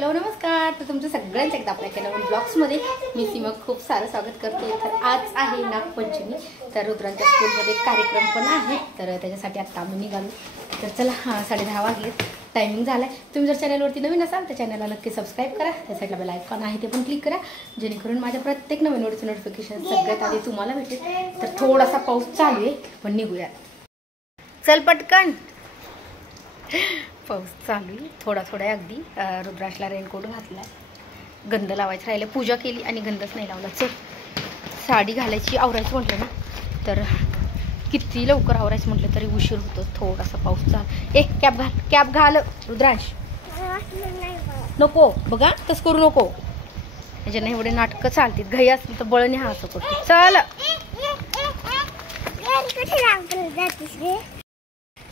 Hello नमस्कार. तर तुमचं सगळ्यांचं एकदा आपल्या नवीन ब्लॉग्समध्ये मी सीमा खूप सारं स्वागत करते. तर आज आहे नागपंचमी. तर रुद्रांच्या स्कूलमध्ये कार्यक्रम पण आहे. तर त्याच्यासाठी आत्ता आम्ही निघालो. तर चला 10:30 वाजलेत. टायमिंग झाला आहे. तुम्ही जर चॅनलवरती नवीन असाल तर चॅनलला नक्की सबस्क्राईब करा. त्या साईडला बेल आयकॉन आहे ते पण क्लिक करा, जेणेकरून माझ्या प्रत्येक नवीन व्हिडिओचं नोटिफिकेशन सगळ्यात आधी तुम्हाला भेटेल. तर थोडासा पाऊस चालू आहे पण निघूयात. चल पटकन. पाऊस चालू आहे थोडा अगदी. रुद्रांशला रेनकोट घातला, गंध लावायचं राहिलं, पूजा केली आणि गंधच नाही लावला. चल साडी घालायची, आवरायचं म्हटलं ना तर किती लवकर आवरायचं म्हटलं तरी उशीर होतो. थोडासा पाऊस चालू. कॅप घाल रुद्रांश. नको बघा तसं करू नको. ह्याच्यानं एवढे नाटकं चालतील. घाई असतील तर बळणी हा असं करतो. चल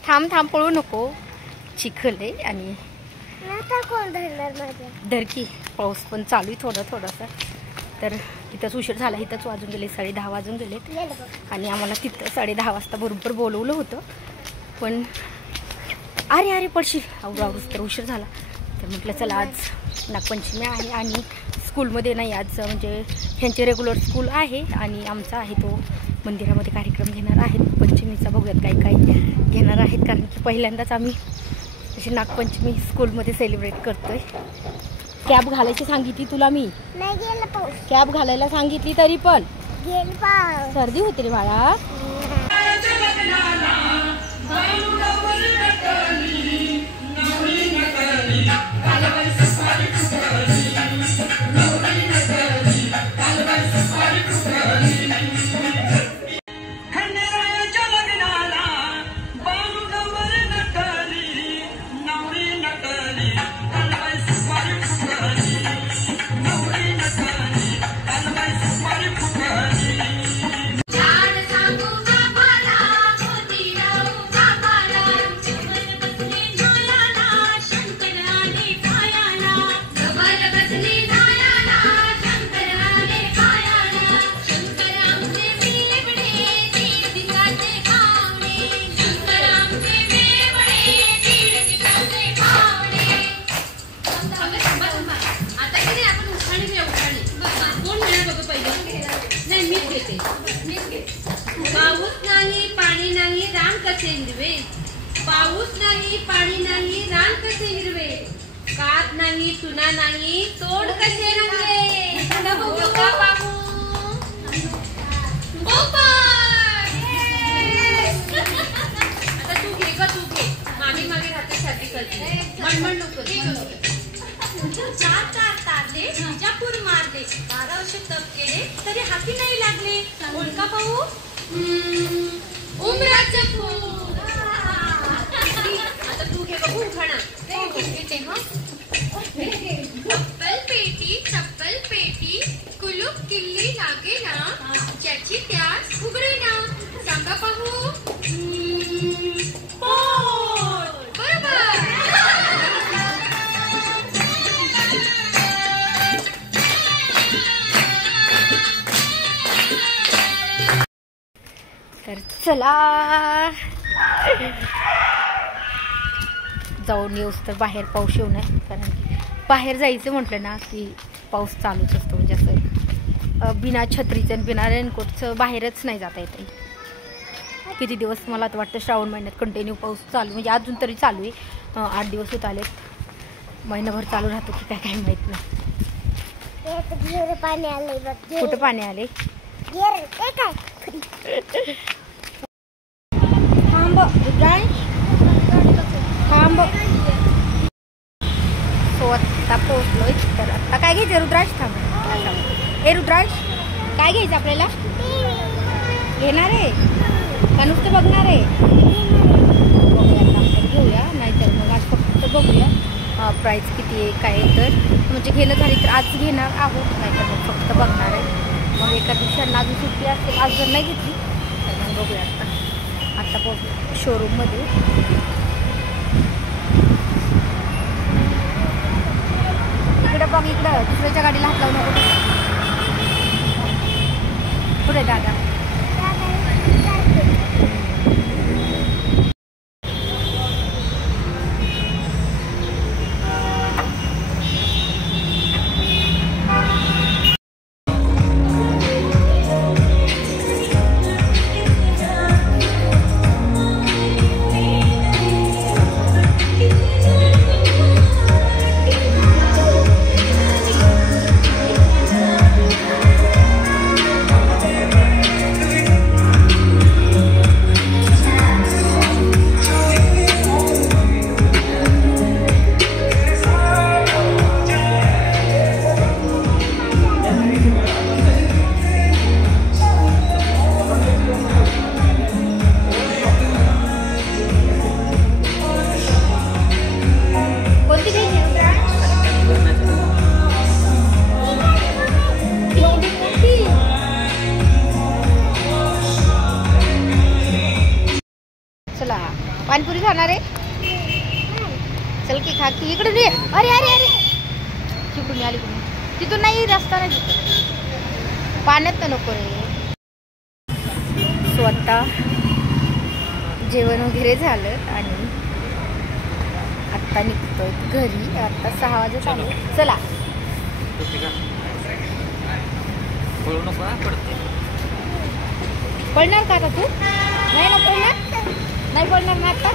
थांब पळू नको. चिखल आहे आणि धरकी पाऊस पण चालू आहे थोडासा. तर इथंच उशीर झाला. इथंच वाजून गेले 10:30 वाजून गेलेत. आणि आम्हाला तिथं 10:30 वाजता बरोबर बोलवलं होतं. पण अरे पडशी आवरूच तर उशीर झाला. तर म्हटलं चला आज नागपंचमी आहे आणि स्कूलमध्ये नाही आज म्हणजे ह्यांचे रेग्युलर स्कूल आहे आणि आमचा आहे तो मंदिरामध्ये कार्यक्रम घेणार आहेत. पंचमीचा बघूयात काय घेणार आहेत, कारण की पहिल्यांदाच आम्ही अशी नागपंचमी स्कूलमध्ये सेलिब्रेट करतोय. कॅप घालायची सांगितली तुला मी. कॅप घालायला सांगितली तरी पण सर्दी होती रे बाळा. पाऊस नाही पाणी नाही रान कसे हिरवे. पाऊस नाही पाणी नाही रान कसे हिरवे. कात नाही चुना नाही तोड कसे रंगले. आता तू घे मामी मागे राहते साठी करते मनमन नको. चार तारले विजापूर मारले. 12 वर्ष तप केले तरी हाती नाही लागले. कोणका पाहू उमराचं फूल. आता तू घे बघू उखाणा. चप्पल पेटी कुलूप किल्ली लागे ना. ज्याची त्यास उघडे ना. सांगा पाहू बरोबर. तर चला जाऊन येऊस तर बाहेर पाऊस येऊ नये, कारण बाहेर जायचं म्हटलं ना की पाऊस चालूच असतो. म्हणजे असं बिना छत्रीचं बिना रेनकोटचं बाहेरच नाही जाता येत. किती दिवस मला तर वाटतं श्रावण महिन्यात कंटिन्यू पाऊस चालू, म्हणजे अजून तरी चालू आहे. 8 दिवस होत आलेत. महिनाभर चालू राहतो की काय माहित नाही. कुठं पाणी आले. थांब सो आत्ता पोहोचलोय. तर आत्ता काय घ्यायचं रुद्रांश. थांब ए रुद्रांश काय घ्यायचं आपल्याला. घेणार आहे का नुसतं बघणार आहे. बघूया घेऊया, नाहीतर मग आज फक्त बघूया प्राईस किती आहे काय. तर म्हणजे घेणं झाली तर आज घेणार आहोत, नाहीतर मग फक्त बघणार आहे. मग एका दिवसांना अजून सुट्टी असेल, आज जर नाही घेतली तर मग बघूया. आत्ता पोहोचलो शोरूममध्ये. इकडं बघ, इकडं दुसऱ्याच्या गाडीला हात लावू नको. पुढे दादा. थोडी खाणार आहे. चल की खा की. इकडे ये. अरे अरे अरे तिकडून आली कुणी. तिथून नाही रस्ता नाही तिथं. पाण्यात तर नको रे. स्वतः जेवण वगैरे झालं आणि आत्ता निघतोय घरी. आत्ता 6 वाजत आले. चला. पडणार का आता तू? नाही ना पडणार. नाही पडणार ना आता.